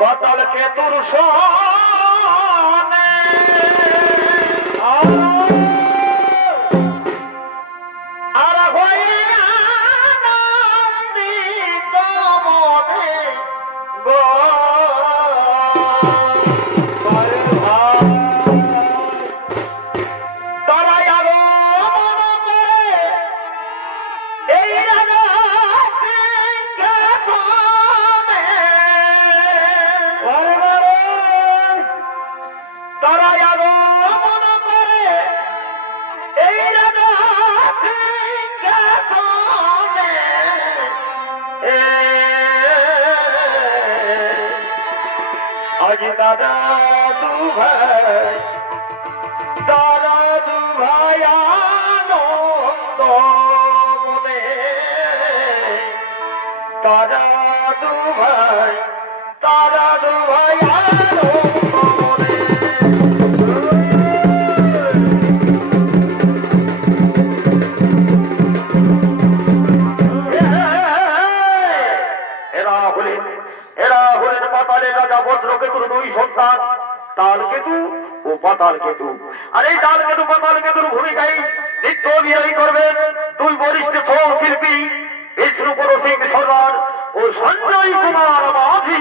কতল কে তুর દાદા તું ભાઈ તારા દુભાયાનો તો મને તારા દુભાઈ ওই কেতু ও পাতাল কেতু আর এই কেতু পাতাল কেতুর ভূমিকায় নৃত্য অভিনয় করবেন দুই বরিষ্ঠ ছৌ শিল্পী বিষ্ণুপুর সিং সরকার ও সঞ্জয় কুমার মাঝি।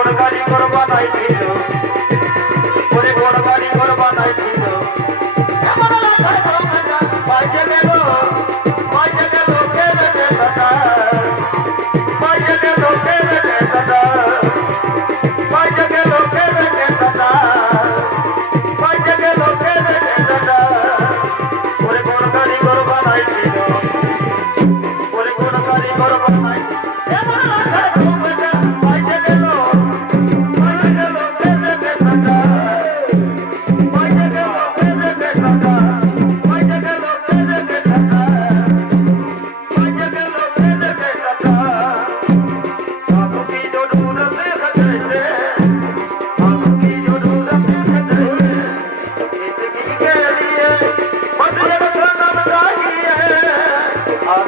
গোড় গাড়ি করবা নাই ছিল।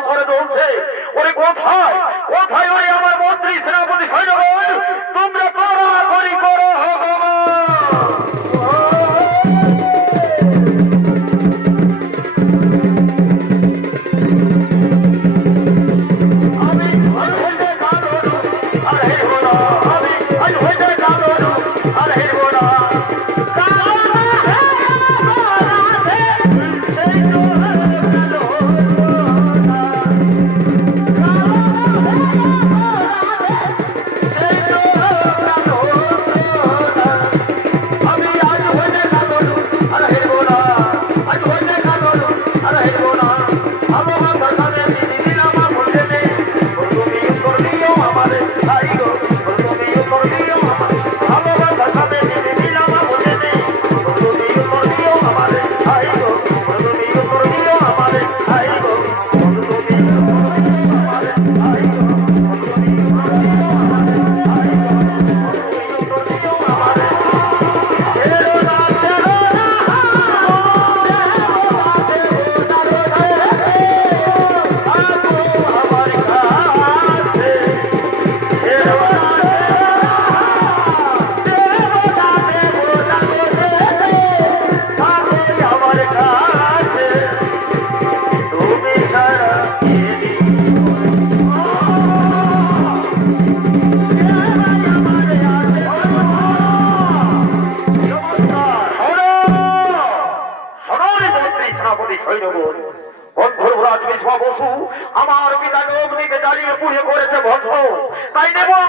বুকে দৌড়ছে। ওরে কোথায়? কোথায় ওরে আমার মন্ত্রী সেনাপতি সৈন্যগণ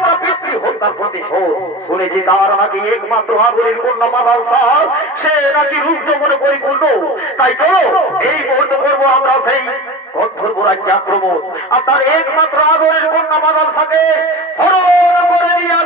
একটা তাই চলো, এই মুহূর্ত করব আমরা সেই গন্ধর্ব রাজ্যে আর তার একমাত্র আগুনের পূর্ণ থাকে হরণ করে নিয়ে